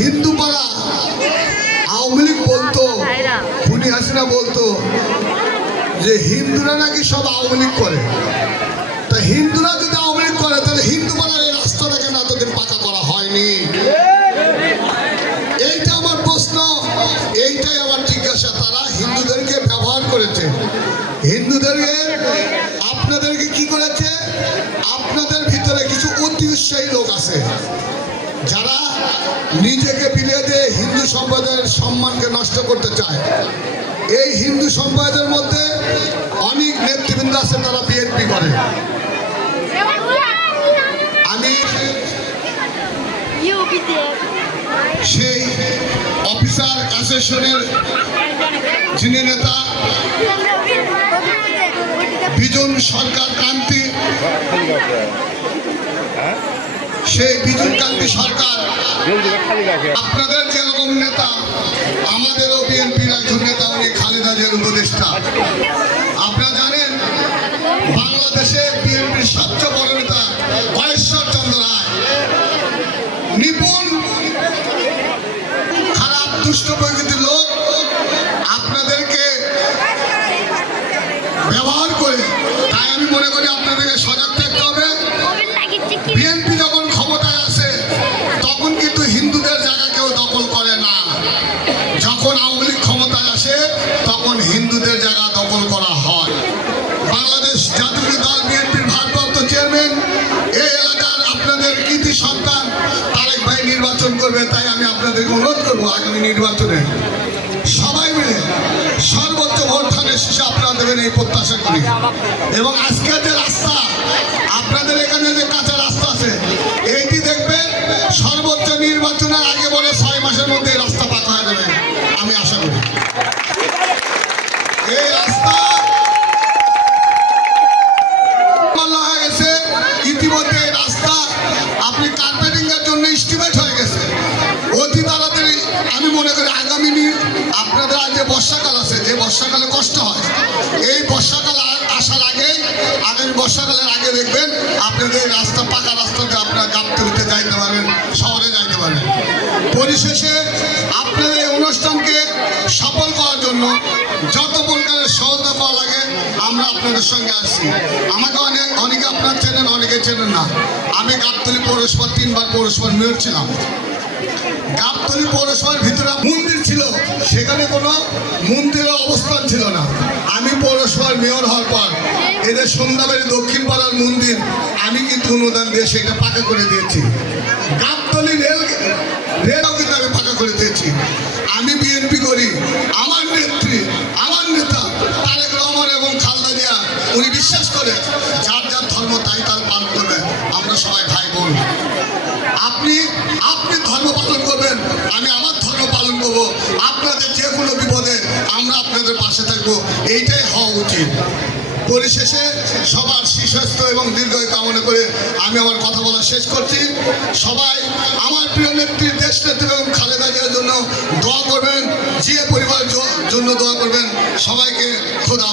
হিন্দু পাড়া। আওয়ামী লীগ বলতো খুনি হাসিনা বলতো যে হিন্দুরা নাকি সব আওয়ামী লীগ করে। তা হিন্দুরা যদি আওয়ামী লীগ করে তাহলে হিন্দু পাড়ার এই রাস্তাটা কেন এতদিন পাকা করা হয়নি। এইটা আমার প্রশ্ন এইটাই আমার জিজ্ঞাসা। তারা হিন্দুদেরকে ব্যবহার করেছে। হিন্দুদেরকে আপনাদেরকে কি করেছে? আপনাদের ভিতরে কিছু অতি উৎসাহী লোক আছে। নিজেকে বিলিয়ে দিয়ে হিন্দু সম্প্রদায়ের সম্মানকে নষ্ট করতে চায় এই হিন্দু সম্প্রদায়ের মধ্যে অনেক নেতৃবৃন্দ আছে, তারা বিএনপি করে আমি. সেই অফিসার অ্যাসোসিয়েশনের যিনি নেতা, বিজন সরকার ক্রান্তি সেই বিজন ক্রান্তি সরকার। আপনাদের যেরকম নেতা, আমাদেরও বিএনপির একজন নেতা, উনি খালেদা জিয়ার উপদেষ্টা। আপনারা জানেন, বাংলাদেশে বিএনপির সবচেয়ে বড় নেতা গয়েশ্বর চন্দ্র রায়। নিপুণ, খারাপ, দুষ্ট প্রকৃতির লোক। আপনাদেরকে ব্যবহার করে, তাই আমি মনে করি আপনাদেরকে হিন্দুদের জায়গা দখল করা হয়, বাংলাদেশ জাতীয় দল বিএনপির ভারপ্রাপ্ত চেয়ারম্যান এই এলাকার আপনাদের কৃতি সন্তান তারেক ভাই নির্বাচন করবে, তাই আমি আপনাদেরকে অনুরোধ করব আগামী নির্বাচনে। সবাই মিলে সর্বোচ্চ ভোট ধানের শেষে আপনারা দেবেন এই প্রত্যাশা করি। এবং আজকের যে রাস্তা আমি মনে করি আগামী নি- আপনাদের আজ যে বর্ষাকাল আছে, যে বর্ষাকালে কষ্ট হয়, এই বর্ষাকাল আসার আগে, আগামী বর্ষাকালের আগে দেখবেন আপনাদের রাস্তা, পাকা রাস্তাতে আপনারা গাবতলিতে যাইতে পারবেন, শহরে যাইতে পারবেন। পরিশেষে আপনাদের এই অনুষ্ঠানকে সফল করার জন্য যত প্রকারের সহায়তা পাওয়া লাগে, আমরা আপনাদের সঙ্গে আসছি আমাকে অনেক, অনেকে আপনার চেনেন, অনেকে চেনেন না। আমি গাবতলি পৌরসভা তিনবার পৌরসভার মেয়র ছিলাম। গাবতলি পৌরসভার ভিতরে মন্দির ছিল, সেখানে কোনো মন্দিরের অবস্থান ছিল না। আমি পৌরসভার মেয়র হওয়ার পর এদের সন্ধ্যাবাড়ি দক্ষিণ পাড়ার মন্দির, আমি কিন্তু অনুদান দিয়ে সেটা পাকা করে দিয়েছি। গাবতলি রেল, রেলও কিন্তু আমি পাকা করে দিয়েছি। আমি বিএনপি করি, আমার নেত্রী, আমার নেতা, তারেক রহমান এবং খালদা জিয়া, উনি বিশ্বাস করে, যার যার ধর্ম তাই তার পালন করবে। আমরা সবাই ভাই বোন। আপনাদের যে কোনো বিপদে আমরা আপনাদের পাশে থাকব। এইটাই হওয়া উচিত। পরিশেষে সবার সুস্বাস্থ্য এবং দীর্ঘায়ু কামনা করে আমি আমার কথা বলা শেষ করছি। সবাই আমার প্রিয় নেত্রী দেশ নেত্রী এবং খালেদা জিয়ার জন্য দোয়া করবেন। যে পরিবার জন্য দোয়া করবেন, সবাইকে খোদা